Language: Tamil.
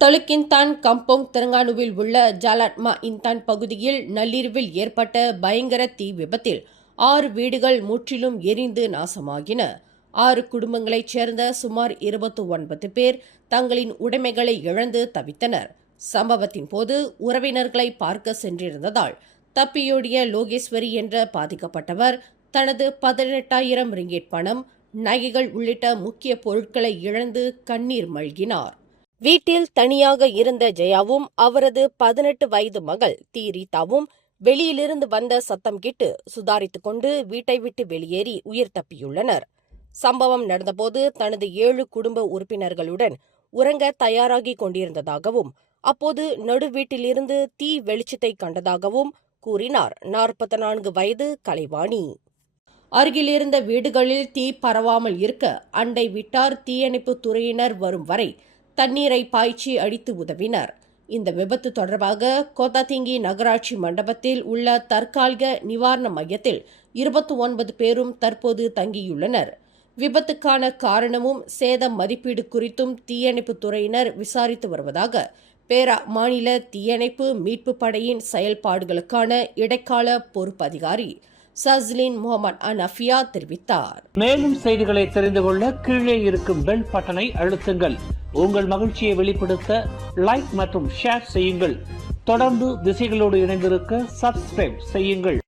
தலுக்கின்தான் கம்போங் தெலங்கானுவில் உள்ள ஜாலட்மா இன்தான் பகுதியில் நள்ளிரவில் ஏற்பட்ட பயங்கர தீ விபத்தில் 6 வீடுகள் முற்றிலும் எரிந்து நாசமாகின. 6 குடும்பங்களைச் சேர்ந்த சுமார் 29 பேர் தங்களின் உடைமைகளை இழந்து தவித்தனர். சம்பவத்தின் போது உறவினர்களை பார்க்க சென்றிருந்ததால் தப்பியோடிய லோகேஸ்வரி என்ற பாதிக்கப்பட்டவர் தனது 18,000 ரிங்கெட் பணம், நகைகள் உள்ளிட்ட முக்கிய பொருட்களை இழந்து கண்ணீர் மல்கினார். வீட்டில் தனியாக இருந்த ஜெயாவும் அவரது 18 வயது மகள் ரீதாவும் வெளியிலிருந்து வந்த சத்தம் கேட்டு சுதாரித்துக் கொண்டு வீட்டை விட்டு வெளியேறி உயிர் தப்பியுள்ளனர். சம்பவம் நடந்தபோது தனது 7 குடும்ப உறுப்பினர்களுடன் உறங்க தயாராகி கொண்டிருந்ததாகவும் அப்போது நடு வீட்டிலிருந்து தீ வெளிச்சத்தை கண்டதாகவும் கூறினார் 44 வயது கலைவாணி. அருகிலிருந்த வீடுகளில் தீ பரவாமல் இருக்க அண்டை வீட்டார் தீயணைப்பு துறையினர் வரும் வரை தண்ணீரை பாய்ச்சி அடித்து உதவினர். இந்த விபத்து தொடர்பாக கோத்தாதிங்கி நகராட்சி மண்டபத்தில் உள்ள தற்காலிக நிவாரண மையத்தில் 29 பேரும் தற்போது தங்கியுள்ளனர். விபத்துக்கான காரணமும் சேத மதிப்பீடு குறித்தும் தீயணைப்பு துறையினர் விசாரித்து வருவதாக பேரா மாநில தீயணைப்பு மீட்பு படையின் செயல்பாடுகளுக்கான இடைக்கால பொறுப்பு அதிகாரி சஸ்லின் முகமது அனஃபியா தெரிவித்தார். மேலும் செய்திகளை தெரிந்து கொள்ள கீழே இருக்கும் பெல் பட்டனை அழுத்துங்கள். உங்கள் மகிழ்ச்சியை வெளிப்படுத்த லைக் மற்றும் ஷேர் செய்யுங்கள். தொடர்ந்து திசைகளோடு இணைந்திருக்க சப்ஸ்கிரைப் செய்யுங்கள்.